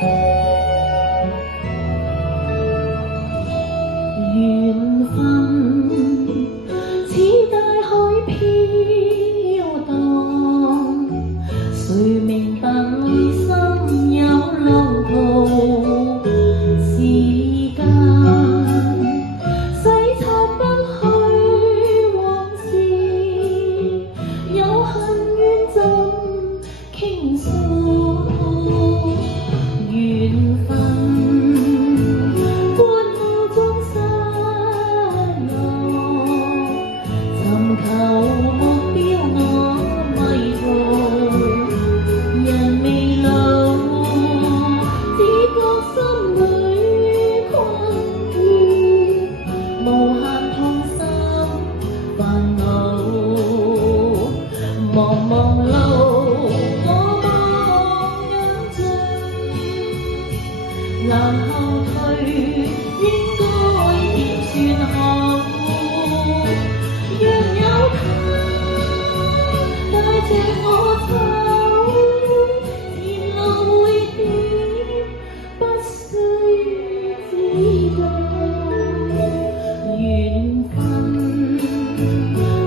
缘分似大海飘荡，谁明白内心有浪涛？时间洗刷不去往事，有恨怨怎倾诉？缘分伴我终失落，尋求目標我迷途，人未老，只覺心裏困倦，無限痛心煩惱，茫茫路我望眼盡，難後退應該點算好？若有他帶着我走，前路會點不需知道。緣分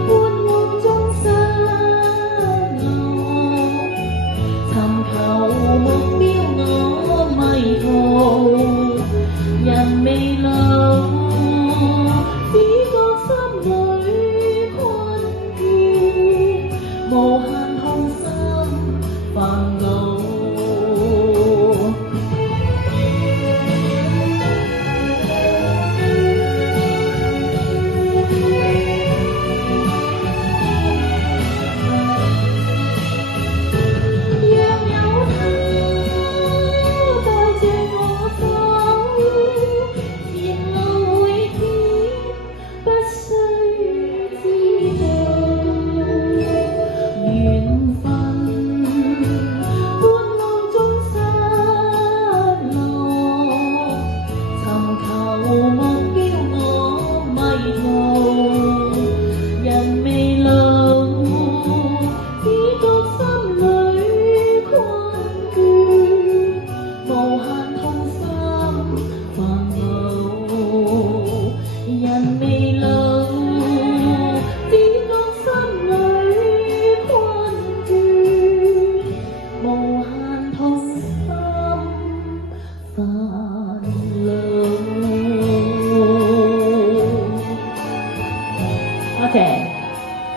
伴我終失落，尋求目標我迷途，人未老，只覺心裏困倦，無限痛心煩惱。若有他帶着我走，前路會點不需知道。緣分伴我終失落，尋求目標我迷途，人未老，只覺心